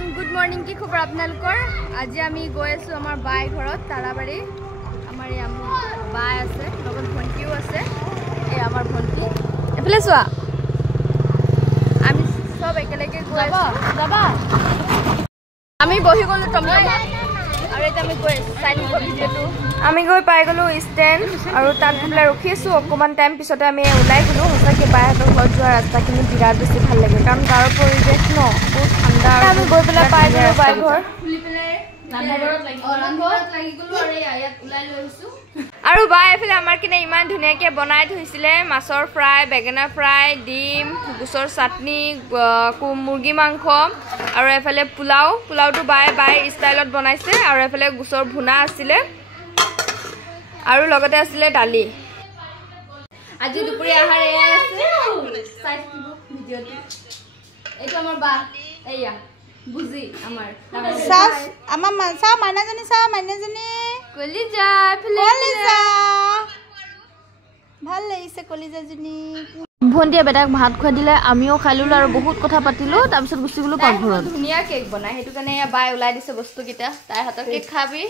everyone good morning की खबर आपनालोकर आज आमी गई आसो आमार बाय घरत ताराबाड़ी आमार बाय आछे लगत भंटिओ आछे ए आमार भंटी एफाले चोआ आमी सब एकेलगे गई आछो जाबा आमी बहि गलो टमटमत আৰু এটা আমি গৈ চাইনি ভিডিওটো আমি গৈ পাই গলো স্ট্যান্ড আৰু তাত গলে ৰখি আছো অকমান টাইম পিছতে আমি ওলাই গলো হসাকে বাইহাতৰ ঘৰত যোৱা ৰাস্তাখিনি বিৰাট বেছি ভাল লাগে কাৰণ তাৰ পৰিৱেশ ন বহুত ঠাণ্ডা আমি গৈ পেলাই পাই গলো বাই ঘৰ খুলি পেলাই নামঘৰত লাগি গলো আৰু ইয়াত ওলাই লৈ আহিছো আৰু বাই এফালে আমাৰ কিনে ইমান ধুনিয়াকে বনাই থৈছিলে মাছৰ ফ্ৰাই বেগেনা ফ্ৰাই ডিম গুছৰ চাটনি মুৰ্গী মাংস আৰু এফালে পোলাওটো বাই ষ্টাইলত বনাইছে আৰু এফালে গুছৰ ভুনা আছিলে আৰু লগতে আছিলে দালি আজি দুপুৰীয়া আহাৰ এয়া আছে চাই দিব ভিডিওটো এইটো আমাৰ বা এয়া বুজি আমাৰ সাস আমাৰ মানসা মাইনাজনী কলিজা ভাল লাগিছে কলিজাজনী ভন্টিয়ে বেটাক ভাত খুৱাই দিলে আমিও খাইলো আৰু বহুত কথা পাতিলো তাৰ পিছত গুছি গলো পাকঘৰত ধুনিয়া কেক বনাই হেতু কাৰণে বাই ওলাই দিছে বস্তু কিটা তাই হাতৰ কেক খাবি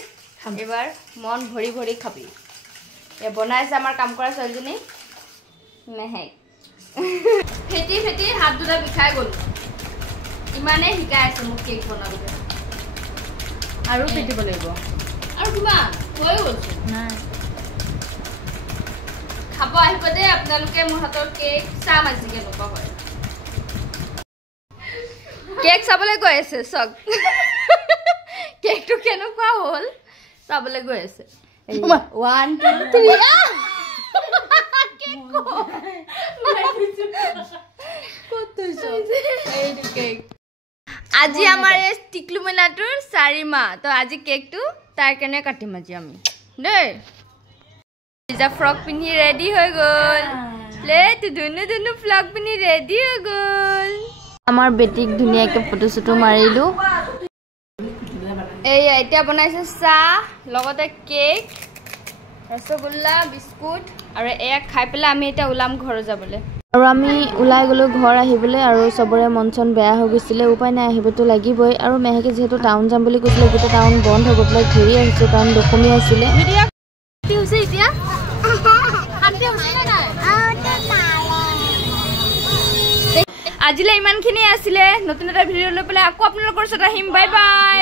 এবাৰ মন ভৰি ভৰি খাবি এ বনাইছে আমাৰ কাম কৰা ছোৱালীজনী নেহে ফেটি হাত দুটা বিখাই গল ইমানে শিকাই আছে মোক কেক বনাবলৈ আৰু ফেটিব লাগিব আৰু কিবা হৈ গল না খাব আহিব দে আপোনালোকে মোৰ হাতৰ কেক চাম আজিকে নপা হয় কেক চাবলৈ গৈ আছে সক কেকটো কেনেকুৱা হ'ল চাবলৈ গৈ আছে 1 2 3 কেক এইটো কেক আজি আমাৰ এই টিকলু মেলাটোৰ 4 মাহ তো আজি কেকটো তাৰ কাৰণে কাটিম আজি আমি দেই जा फ्रॉक पिनी रेडी हो गल प्लेट दुनु फ्रॉक पिनी रेडी हो गल আমাৰ বেটিক ধুনিয়াকে ফটো ছটো মাৰিলো এই এতিয়া বনাইছে চাহ লগতে কেক ৰসগোল্লা বিস্কুট আৰু এয়া খাই পেলা আমি এটা উলাম ঘৰ যাবলে আৰু আমি উলাই গলো ঘৰ আহিবলে আৰু সবৰে মনচন বেয়া হৈ গৈছিলে উপায় নাই আহিবতো লাগিবই আৰু মেহেকে যেহেতু টাউন যাম বুলি কৈছিলে গোটা টাউন বন্ধ হৈ গ'লে ঘূৰি আহিছো কাৰণ দকমি আছিলে কি হৈছে এতিয়া আজিলে ইমানখিনি আছিলে নতুন এটা ভিডিও লৈ পেলাই আকৌ আপোনালোকৰ ওচৰত আহিম বাই বাই